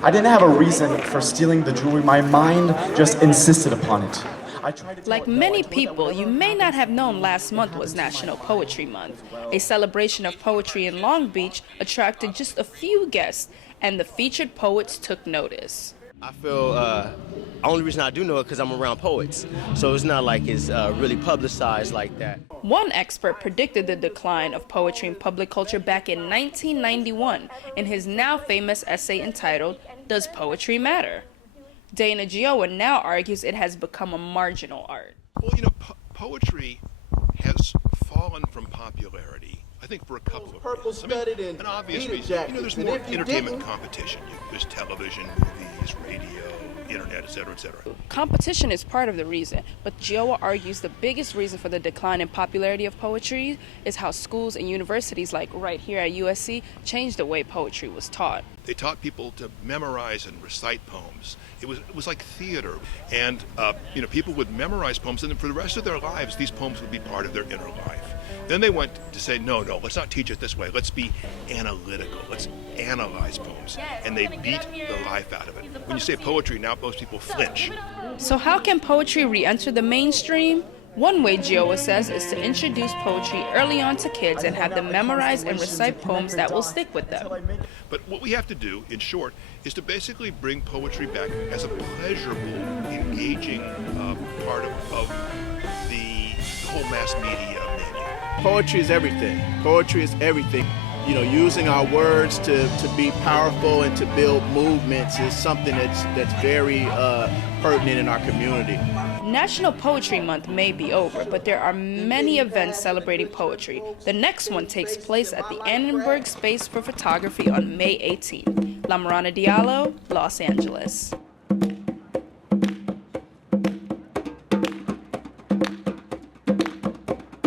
I didn't have a reason for stealing the jewelry. My mind just insisted upon it. Like many people, you may not have known last month was National Poetry Month. A celebration of poetry in Long Beach attracted just a few guests, and the featured poets took notice. I feel only reason I do know it because I'm around poets, so it's not like it's really publicized like that. One expert predicted the decline of poetry in public culture back in 1991 in his now famous essay entitled, "Does Poetry Matter?" Dana Gioa now argues it has become a marginal art. Well, poetry has fallen from popularity, I think, for a couple of reasons. An obvious reason. There's more entertainment competition. There's television, movies, radio, internet, et cetera, et cetera. Competition is part of the reason, but Gioa argues the biggest reason for the decline in popularity of poetry is how schools and universities, like right here at USC, changed the way poetry was taught. They taught people to memorize and recite poems. It was like theater, and people would memorize poems, and then for the rest of their lives, these poems would be part of their inner life. Then they went to say, no, let's not teach it this way. Let's be analytical. Let's analyze poems, and they beat the life out of it. When you say poetry, now most people flinch. So how can poetry re-enter the mainstream? One way, Gioa says, is to introduce poetry early on to kids and have them memorize and recite poems that will stick with them. But what we have to do, in short, is to basically bring poetry back as a pleasurable, engaging part of the whole mass media menu. Poetry is everything. Poetry is everything. Using our words to be powerful and to build movements is something that's very pertinent in our community. National Poetry Month may be over, but there are many events celebrating poetry. The next one takes place at the Annenberg Space for Photography on May 18th. Lamarana, Diallo, Los Angeles.